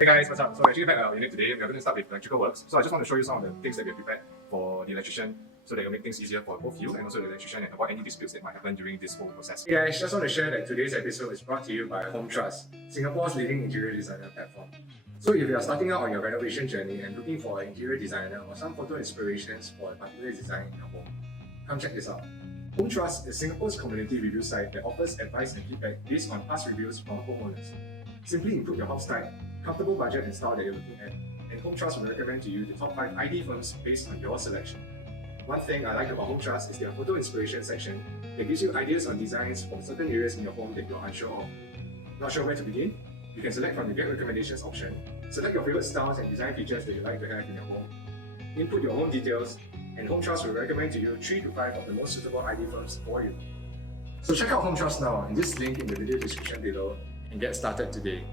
Hey guys, what's up? So we're actually back our unit today. We're going to start with electrical works. So I just want to show you some of the things that we prepared for the electrician so that it will make things easier for both you and also the electrician and avoid any disputes that might happen during this whole process. Hey guys, just want to share that today's episode is brought to you by Hometrust, Singapore's leading interior designer platform. So if you are starting out on your renovation journey and looking for an interior designer or some photo inspirations for a particular design in your home, come check this out. Hometrust is Singapore's community review site that offers advice and feedback based on past reviews from homeowners. Simply improve your house style, comfortable budget and style that you're looking at, and Hometrust will recommend to you the top 5 ID firms based on your selection. One thing I like about Hometrust is their photo inspiration section that gives you ideas on designs from certain areas in your home that you're unsure of. Not sure where to begin? You can select from the Get Recommendations option, select your favorite styles and design features that you like to have in your home, input your own details, and Hometrust will recommend to you 3 to 5 of the most suitable ID firms for you. So check out Hometrust now in this link in the video description below and get started today.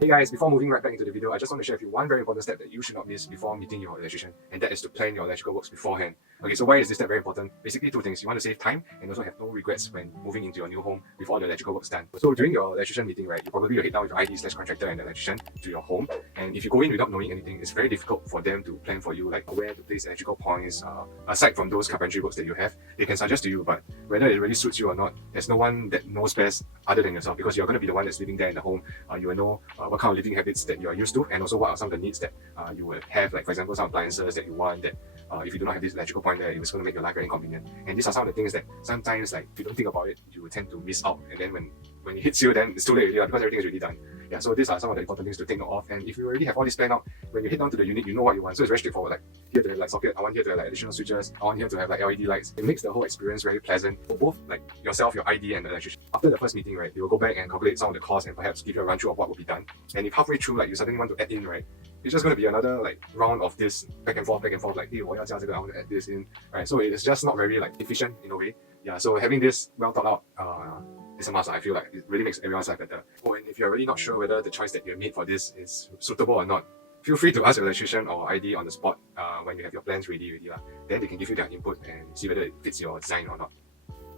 Hey guys, before moving right back into the video, I just want to share with you one very important step that you should not miss before meeting your electrician, and that is to plan your electrical works beforehand. Okay, so why is this step very important? Basically 2 things. You want to save time and also have no regrets when moving into your new home with all the electrical works done. So during your electrician meeting, right, you probably will head down with your ID/contractor and the electrician to your home, and if you go in without knowing anything, it's very difficult for them to plan for you, like where to place electrical points. Aside from those carpentry works that you have, they can suggest to you, but whether it really suits you or not, there's no one that knows best other than yourself, because you're going to be the one that's living there in the home. You will know what kind of living habits that you are used to, and also what are some of the needs that you will have, like for example some appliances that you want that if you do not have this electrical point there, it's going to make your life very inconvenient. And these are some of the things that sometimes, like, if you don't think about it, you will tend to miss out, and then when it hits you, then it's too late already because everything is already done. Yeah, so these are some of the important things to take note of. And if you already have all this planned out, when you head down to the unit, you know what you want. So it's very straightforward. Like here to have like socket, I want here to have like additional switches, I want here to have like LED lights. It makes the whole experience very pleasant for both like yourself, your ID, and the electrician. After the first meeting, right, you will go back and calculate some of the costs and perhaps give you a run through of what will be done. And if halfway through, like, you suddenly want to add in, right, it's just going to be another like round of this back and forth, like, hey, I want to add this in, right? So it's just not very like efficient in a way. Yeah, so having this well thought out is a must. I feel like it really makes everyone's life better. Oh, and if you're really not sure whether the choice that you made for this is suitable or not, feel free to ask your electrician or ID on the spot when you have your plans ready. Then they can give you their input and see whether it fits your design or not.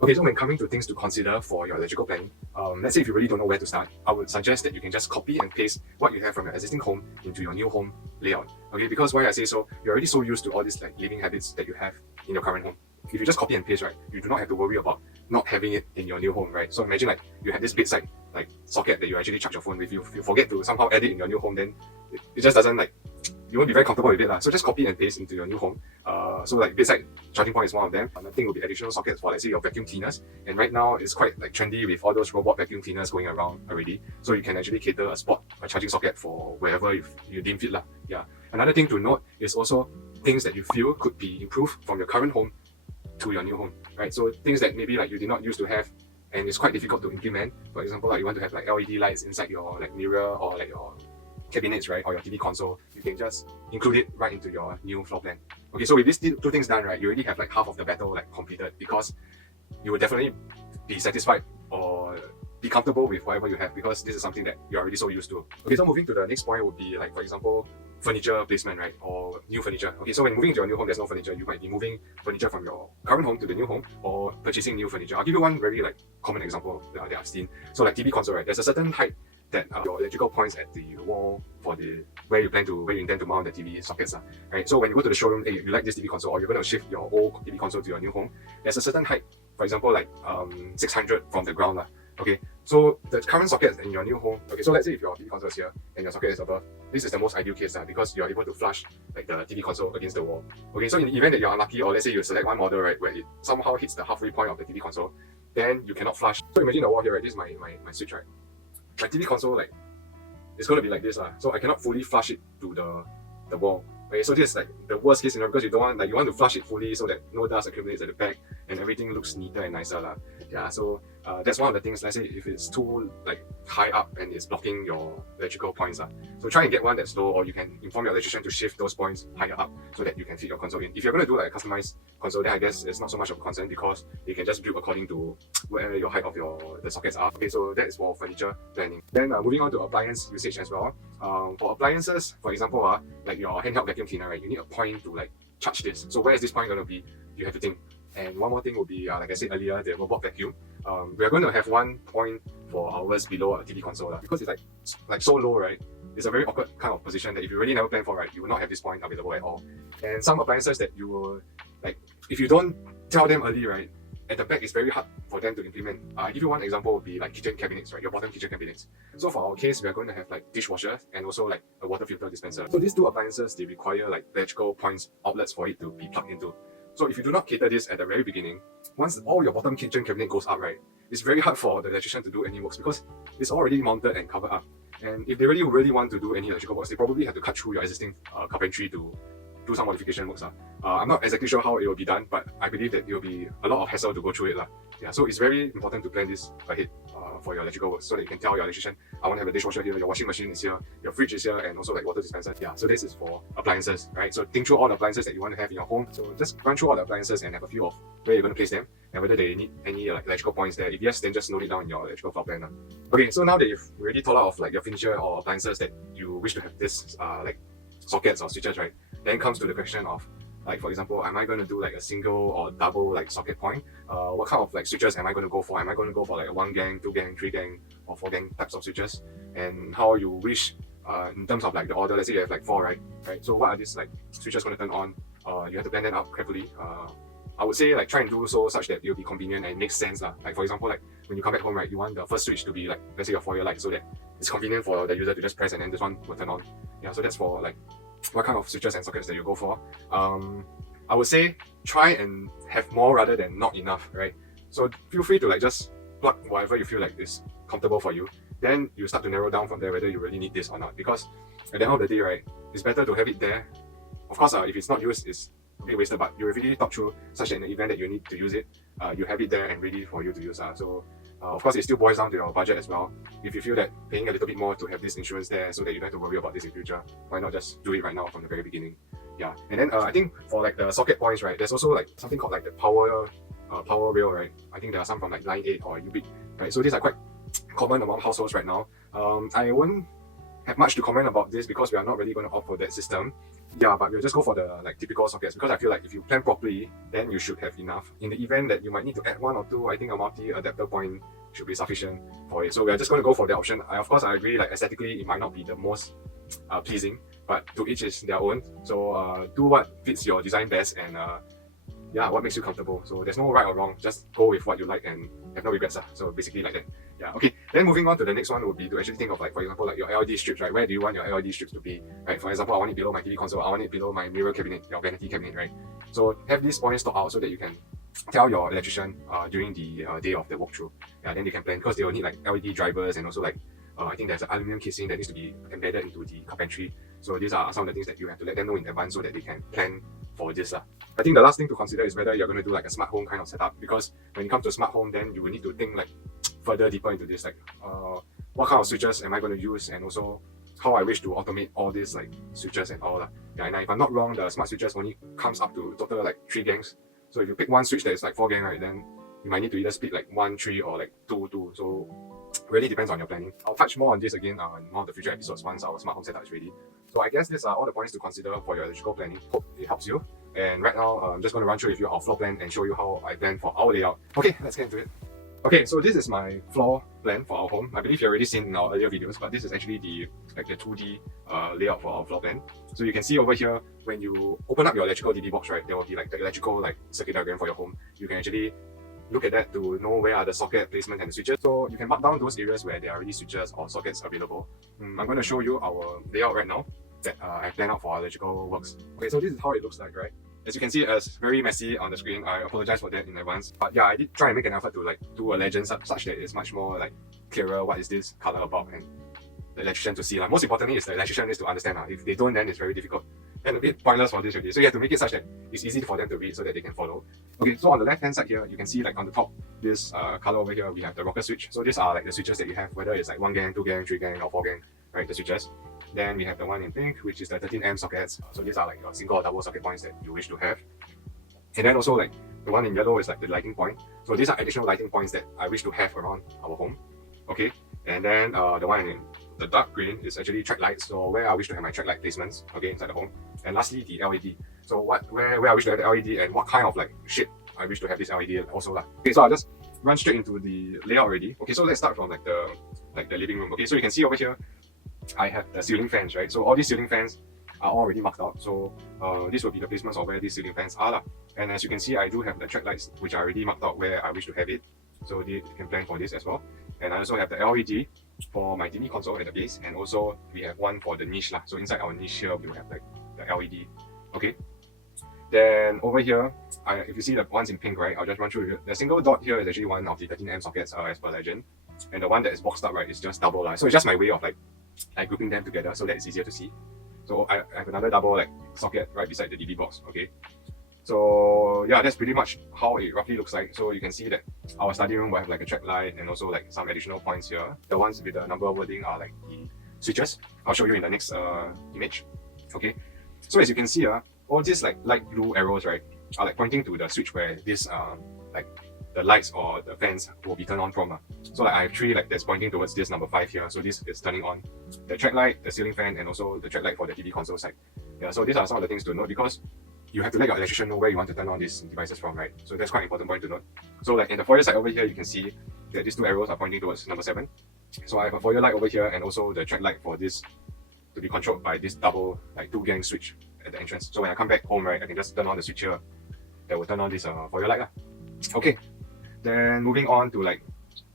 Okay, so when coming to things to consider for your electrical planning, let's say if you really don't know where to start, I would suggest that you can just copy and paste what you have from your existing home into your new home layout. Okay, because why I say so, you're already so used to all these like living habits that you have in your current home. If you just copy and paste, right, you do not have to worry about not having it in your new home, right? So imagine like you have this bedside like socket that you actually charge your phone with. If you forget to somehow add it in your new home, then it just doesn't like, you won't be very comfortable with it. So just copy and paste into your new home. So like bedside charging point is one of them. Another thing will be additional sockets for, let's say, your vacuum cleaners. And right now it's quite like trendy with all those robot vacuum cleaners going around already. So you can actually cater a spot, a charging socket for wherever you deem fit. Yeah. Another thing to note is also things that you feel could be improved from your current home to your new home, right? So things that maybe like you did not used to have and it's quite difficult to implement. For example, like you want to have like LED lights inside your like mirror or like your cabinets, right, or your TV console, you can just include it right into your new floor plan. Okay, so with these 2 things done, right, you already have like half of the battle like completed, because you will definitely be satisfied or be comfortable with whatever you have, because this is something that you're already so used to. Okay, so moving to the next point would be like, for example, furniture placement, right, or new furniture. Okay, so when moving to your new home, there's no furniture. You might be moving furniture from your current home to the new home or purchasing new furniture. I'll give you one very like common example that I've seen. So like TV console, right, there's a certain height that your electrical points at the wall for the where you intend to mount the TV sockets, right? So when you go to the showroom, hey, you like this TV console or you're going to shift your old TV console to your new home, there's a certain height, for example like 600 from the ground. Okay, so the current sockets in your new home, okay, so let's say if your TV console is here and your socket is above, this is the most ideal case because you're able to flush like the TV console against the wall. Okay, so in the event that you're unlucky, or let's say you select one model, right, where it somehow hits the halfway point of the TV console, then you cannot flush. So imagine the wall here, right, this is my switch, right? My TV console, like, it's going to be like this, so I cannot fully flush it to the wall. Okay, so this is like the worst case scenario, because you don't want, like, you want to flush it fully so that no dust accumulates at the back and everything looks neater and nicer. Yeah, so that's one of the things. Let's say if it's too like high up and it's blocking your electrical points. So try and get one that's low, or you can inform your electrician to shift those points higher up so that you can fit your console in. If you're going to do like a customized console, then I guess it's not so much of a concern because you can just build according to whatever your height of the sockets are. Okay, so that is for furniture planning. Then moving on to appliance usage as well. For appliances, for example, like your handheld vacuum cleaner, right, you need a point to like charge this. So where is this point going to be? You have to think. And one more thing would be, like I said earlier, the robot vacuum. We are going to have one point for ours below our TV console because it's like so low, right? it's a very awkward kind of position that if you really never plan for, right, you will not have this point available at all. And some appliances that you will, like, if you don't tell them early, right, at the back it's very hard for them to implement. I'll give you one example would be like kitchen cabinets, right, your bottom kitchen cabinets. So for our case, we are going to have like dishwasher and also like a water filter dispenser. So these two appliances, they require like electrical points, outlets for it to be plugged into. So if you do not cater this at the very beginning, once all your bottom kitchen cabinet goes up, right, it's very hard for the electrician to do any works because it's already mounted and covered up. And if they really want to do any electrical works, they probably have to cut through your existing carpentry to do some modification works. I'm not exactly sure how it will be done, but I believe that it will be a lot of hassle to go through it. Yeah, so it's very important to plan this ahead for your electrical works so that you can tell your electrician, I want to have a dishwasher here, your washing machine is here, your fridge is here, and also like water dispenser. Yeah, so this is for appliances, right? So think through all the appliances that you want to have in your home. So just run through all the appliances and have a feel of where you're going to place them and whether they need any like electrical points there. If yes, then just note it down in your electrical floor plan. Okay, so now that you've already thought out of like your furniture or appliances that you wish to have this like sockets or switches, right? Then comes to the question of, like, for example, am I going to do like a single or double like socket point? What kind of like switches am I going to go for? Am I going to go for like a 1 gang, 2 gang, 3 gang, or 4 gang types of switches? And how you wish in terms of like the order, let's say you have like 4, right? So what are these like switches going to turn on? You have to plan that out carefully. I would say like try and do so such that it will be convenient and makes sense. Like for example, like when you come back home, right, you want the first switch to be like, let's say your foyer light, so that it's convenient for the user to just press and then this one will turn on. Yeah, so that's for like what kind of switches and sockets that you go for. I would say try and have more rather than not enough, right? So feel free to like just plug whatever you feel like is comfortable for you. Then you start to narrow down from there whether you really need this or not. Because at the end of the day, right, it's better to have it there. Of course, if it's not used, it's a bit wasted, but you really thought through such that in the event that you need to use it, you have it there and ready for you to use. Of course, it still boils down to your budget as well. If you feel that paying a little bit more to have this insurance there so that you don't have to worry about this in future, why not just do it right now from the very beginning? Yeah, and then I think for like the socket points, right, there's also like something called like the power rail, right? I think there are some from like Line 8 or UBIC, right? So these are quite common among households right now. I won't have much to comment about this because we are not really going to opt for that system. Yeah, but we'll just go for the like typical sockets because I feel like if you plan properly, then you should have enough. In the event that you might need to add 1 or 2, I think a multi-adapter point should be sufficient for it. So we're just going to go for the option. Of course, I agree, like aesthetically, it might not be the most pleasing, but to each is their own. So do what fits your design best and yeah, what makes you comfortable. So there's no right or wrong, just go with what you like and have no regrets. So basically like that. Yeah, okay. Then moving on to the next one would be to actually think of like, for example, like your LED strips, right? Where do you want your LED strips to be, right? For example, I want it below my TV console, I want it below my mirror cabinet, your vanity cabinet, right? So have these points thought out so that you can tell your electrician during the day of the walkthrough. Yeah, then they can plan because they will need like LED drivers and also like I think there's an aluminum casing that needs to be embedded into the carpentry. So these are some of the things that you have to let them know in advance so that they can plan for this. I think the last thing to consider is whether you're going to do like a smart home kind of setup, because when it comes to smart home, then you will need to think like further deeper into this, like what kind of switches am I going to use, and also how I wish to automate all these like switches and all. Yeah, and if I'm not wrong, the smart switches only comes up to total like 3 gangs. So if you pick one switch that is like 4 gang, right, then you might need to either split like 1, 3 or like 2, 2. So really depends on your planning. I'll touch more on this again in one of the future episodes once our smart home setup is ready. So I guess these are all the points to consider for your electrical planning. Hope it helps you. And right now, I'm just going to run through with you our floor plan and show you how I plan for our layout. Okay, let's get into it. Okay, so this is my floor plan for our home. I believe you've already seen in our earlier videos, but this is actually the 2D layout for our floor plan. So you can see over here, when you open up your electrical DB box, right, there will be like the electrical like circuit diagram for your home. You can actually look at that to know where are the socket placement and the switches. So you can mark down those areas where there are already switches or sockets available. I'm going to show you our layout right now that I planned out for our electrical works. Okay, so this is how it looks like, right? As you can see, it's very messy on the screen. I apologize for that in advance. But yeah, I did try and make an effort to like do a legend such that it's much more like clearer what is this color about and the electrician to see. Most importantly is the electrician needs to understand. If they don't, then it's very difficult and a bit pointless for this already. So you have to make it such that it's easy for them to read so that they can follow. Okay, so on the left hand side here, you can see like on the top, this color over here, we have the rocker switch. So these are like the switches that you have, whether it's like 1 gang, 2 gang, 3 gang or 4 gang, right, the switches. Then we have the one in pink, which is the 13 sockets. So these are like your single or double socket points that you wish to have. And then also like the one in yellow is like the lighting point. So these are additional lighting points that I wish to have around our home. Okay, and then the one in the dark green is actually track lights. So where I wish to have my track light placements, okay, inside the home. And lastly, the LED. So where I wish to have the LED and what kind of like shape I wish to have this LED also. Okay, so I'll just run straight into the layout already. Okay, so let's start from like the living room. Okay, so you can see over here, I have the ceiling fans, right? So all these ceiling fans are already marked out. So this will be the placements of where these ceiling fans are. And as you can see, I do have the track lights, which are already marked out where I wish to have it. So you can plan for this as well. And I also have the LED for my TV console at the base. And also we have one for the niche. So inside our niche here, we will have like the LED. Okay. Then over here, if you see the ones in pink, right, I'll just run through it. The single dot here is actually one of the 13 amp sockets as per legend. And the one that is boxed up, right, is just double. So it's just my way of like grouping them together so that it's easier to see. So I have another double like socket right beside the DB box. Okay. So yeah, that's pretty much how it roughly looks like. So you can see that our study room will have like a track light and also like some additional points here. The ones with the number wording are like the switches. I'll show you in the next image. Okay. So as you can see, all these like light blue arrows, right, are like pointing to the switch where this like the lights or the fans will be turned on from. So like I have three like that's pointing towards this number 5 here. So this is turning on the track light, the ceiling fan, and also the track light for the TV console side. Yeah, so these are some of the things to note because you have to let your electrician know where you want to turn on these devices from, right? So that's quite an important point to note. So like in the foyer side over here, you can see that these two arrows are pointing towards number 7. So I have a foyer light over here and also the track light for this to be controlled by this double like 2-gang switch at the entrance. So when I come back home, right, I can just turn on the switch here that will turn on this foyer light. Okay, then moving on to like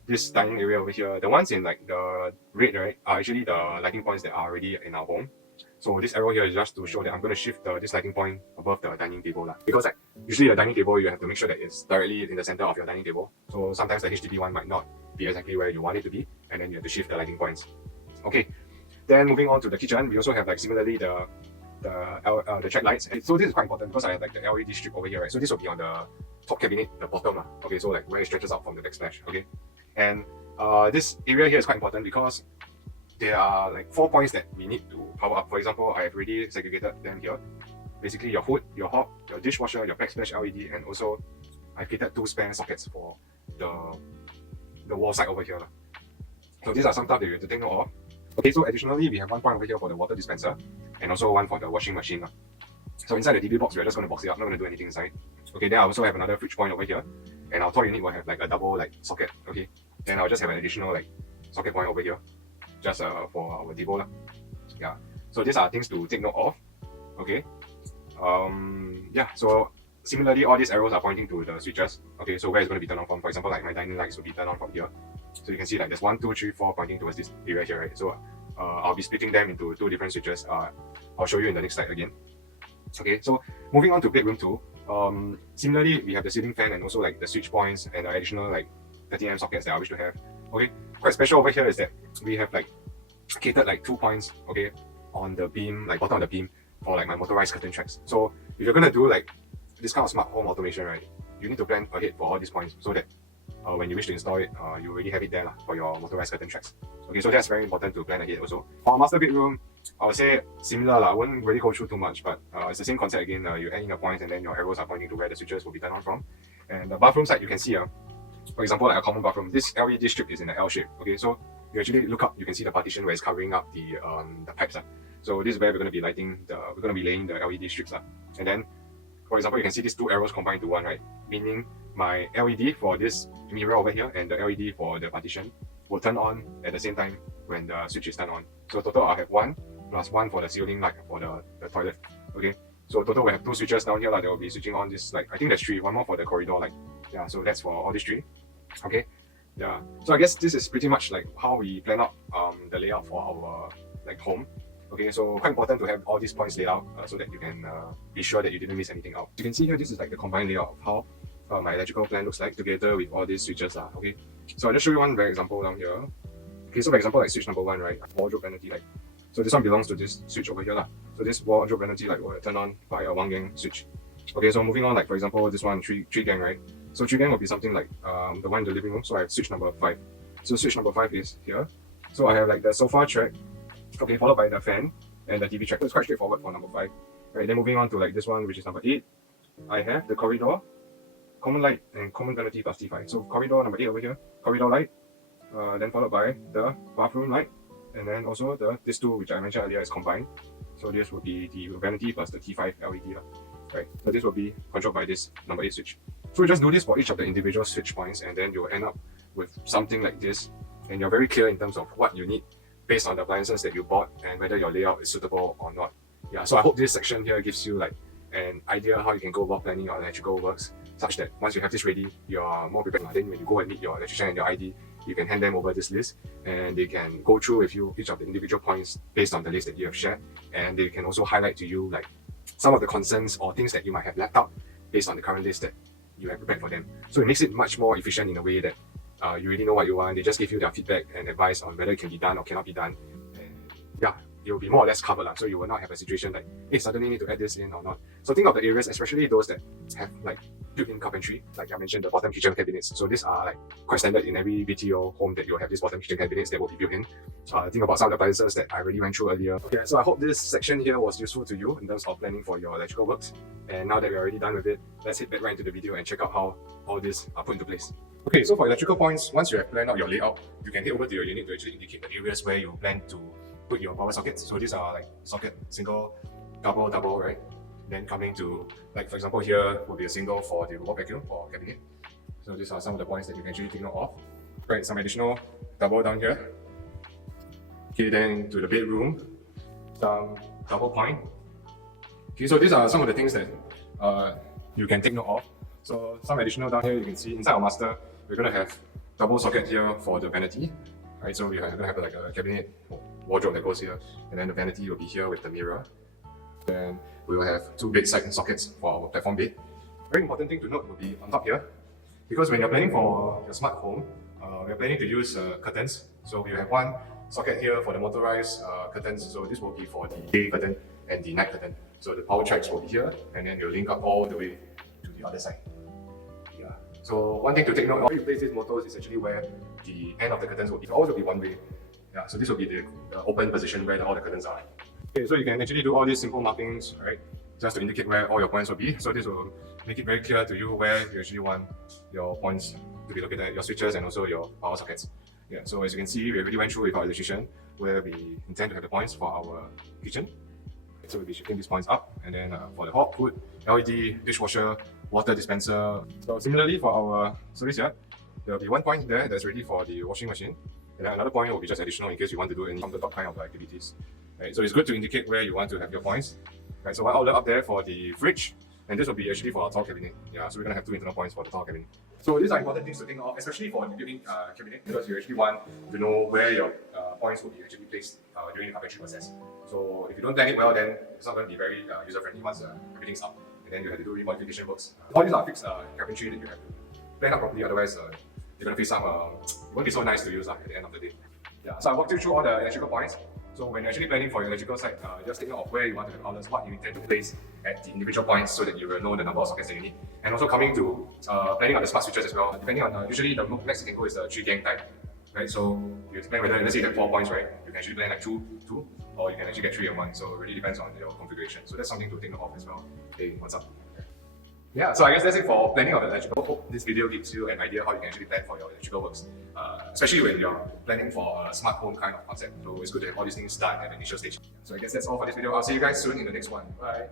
this dining area over here. The ones in like the red, right, are actually the lighting points that are already in our home. So this arrow here is just to show that I'm going to shift this lighting point above the dining table. Because like, usually the dining table, you have to make sure that it's directly in the center of your dining table. So sometimes the HDB one might not be exactly where you want it to be, and then you have to shift the lighting points. Okay, then moving on to the kitchen, we also have like similarly the track lights. So this is quite important because I have like the LED strip over here, right? So this will be on the top cabinet, the bottom. Okay, so like where it stretches out from the backsplash. Okay, and this area here is quite important because there are like 4 points that we need to power up. For example, I have already segregated them here. Basically your hood, your hob, your dishwasher, your backsplash LED, and also I've created 2 spare sockets for the wall side over here. So these are some stuff that you have to take note of. Okay, so additionally, we have 1 point over here for the water dispenser and also 1 for the washing machine. So inside the DB box, we're just going to box it up, not going to do anything inside. Okay, then I also have another fridge point over here, and our toy unit will have like a double like socket. Okay, then I'll just have an additional like socket point over here, just for our table. Yeah, so these are things to take note of. Okay, yeah, so similarly, all these arrows are pointing to the switches. Okay, so where it's going to be turned on from. For example, like my dining lights will be turned on from here. So you can see like there's 1, 2, 3, 4 pointing towards this area here, right? So I'll be splitting them into 2 different switches. I'll show you in the next slide again. Okay, so moving on to bedroom 2. Similarly, we have the ceiling fan and also like the switch points and the additional like 30 amp sockets that I wish to have. Okay, quite special over here is that we have like catered like 2 points, okay, on the beam, like bottom of the beam for like my motorized curtain tracks. So if you're gonna do like this kind of smart home automation, right, you need to plan ahead for all these points so that when you wish to install it, you already have it there for your motorized curtain tracks. Okay, so that's very important to plan ahead also. For our master bedroom, I would say similar. I wouldn't really go through too much, but it's the same concept again. You add in a point and then your arrows are pointing to where the switches will be turned on from. And the bathroom side, you can see, for example, like a common bathroom, this LED strip is in an L shape. Okay, so you actually look up, you can see the partition where it's covering up the pipes. So this is where we're going to be lighting we're going to be laying the LED strips. And then, for example, you can see these 2 arrows combined to 1, right? Meaning my LED for this mirror over here and the LED for the partition will turn on at the same time when the switch is turned on. So total I'll have 1 plus 1 for the ceiling light for the toilet. Okay, so total we have 2 switches down here that will be switching on this, like I think there's 3, 1 more for the corridor light. Yeah, so that's for all these 3. Okay, yeah, so I guess this is pretty much like how we plan out the layout for our like home. Okay, so quite important to have all these points laid out so that you can be sure that you didn't miss anything out. You can see here, this is like the combined layout of how my electrical plan looks like together with all these switches. Okay, so I'll just show you one very example down here. Okay, so for example, like switch number 1, right, wardrobe vanity light. So this one belongs to this switch over here. So this wardrobe vanity light will turn on by a 1-gang switch. Okay, so moving on, like for example, this one 3-gang, right? So 3-gang will be something like the one in the living room. So I have switch number 5. So switch number 5 is here. So I have like the sofa track, okay, followed by the fan and the TV track. So it's quite straightforward for number 5. Right, then moving on to like this one, which is number 8. I have the corridor, common light, and common vanity plus T5. So corridor number 8 over here, corridor light, then followed by the bathroom light, and then also this 2 which I mentioned earlier is combined. So this would be the vanity plus the T5 LED. Right, so this will be controlled by this number 8 switch. So we just do this for each of the individual switch points, and then you'll end up with something like this, and you're very clear in terms of what you need based on the appliances that you bought and whether your layout is suitable or not. Yeah, so I hope this section here gives you like an idea how you can go about planning your electrical works, such that once you have this ready, you're more prepared. Then when you go and meet your electrician and your ID, you can hand them over this list and they can go through with you each of the individual points based on the list that you have shared, and they can also highlight to you like some of the concerns or things that you might have left out based on the current list that you have prepared for them. So it makes it much more efficient in a way that you already know what you want. They just give you their feedback and advice on whether it can be done or cannot be done. And yeah, it will be more or less covered. So you will not have a situation like, hey, suddenly need to add this in or not. So think of the areas, especially those that have like built-in carpentry, like I mentioned, the bottom kitchen cabinets. So these are like quite standard in every BTO home that you'll have these bottom kitchen cabinets that will be built in. Think about some of the appliances that I already went through earlier. Okay, so I hope this section here was useful to you in terms of planning for your electrical works. And now that we're already done with it, let's hit back right into the video and check out how all this are put into place. Okay, so for electrical points, once you have planned out your layout, you can head over to your unit to actually indicate the areas where you plan to put your power sockets. So these are like socket, single, double, right? Then coming to, like for example here, will be a single for the robot vacuum or cabinet. So these are some of the points that you can actually take note of. Right, some additional double down here. Okay, then to the bedroom, some double point. Okay, so these are some of the things that you can take note of. So some additional down here, you can see inside our master, we're going to have double socket here for the vanity. Right, so we're going to have like a cabinet wardrobe that goes here, and then the vanity will be here with the mirror. Then we will have two bedside sockets for our platform bed. Very important thing to note will be on top here, because when you're planning for your smart home, we're planning to use curtains. So we have one socket here for the motorized curtains. So this will be for the day curtain and the night curtain. So the power tracks will be here, and then you'll link up all the way to the other side. Yeah. So one thing to take note of, where you place these motors is actually where the end of the curtains will be. It always will be one way. Yeah. So this will be the open position where all the curtains are. Okay, so you can actually do all these simple markings, right, just to indicate where all your points will be. So this will make it very clear to you where you actually want your points to be located, your switches and also your power sockets. Yeah, so as you can see, we already went through with our electrician where we intend to have the points for our kitchen. So we'll be shifting these points up, and then for the hot food, LED, dishwasher, water dispenser. So similarly for our service yard, there will be one point there that's ready for the washing machine, and then another point will be just additional in case you want to do any of the top kind of activities. Right, so it's good to indicate where you want to have your points. Right, so one outlet up there for the fridge, and this will be actually for our tall cabinet. Yeah, so we're gonna have two internal points for the tall cabinet. So these are important things to think of, especially for the built-in cabinet, because you actually want to know where your points will be actually placed during the carpentry process. So if you don't plan it well, then it's not going to be very user-friendly once everything's up, and then you have to do remodification works. All these are fixed carpentry that you have to plan out properly, otherwise you're going to face some, it won't be so nice to use at the end of the day. Yeah, so I walked you through all the electrical points. So when you're actually planning for your electrical site, just take note of where you want to have outlets, what you intend to place at the individual points so that you will know the number of sockets that you need. And also coming to planning on the smart switches as well. Depending on, usually the max you can go is the 3-gang type, right? So you have to plan whether, let's say you have 4 points, right? You can actually plan like 2, or you can actually get 3 at 1. So it really depends on your configuration. So that's something to think of as well. Hey, what's up? Yeah, so I guess that's it for planning of the electrical. Hope this video gives you an idea how you can actually plan for your electrical works, especially when you're planning for a smart home kind of concept. So it's good to have all these things done at the initial stage. So I guess that's all for this video. I'll see you guys soon in the next one. Bye.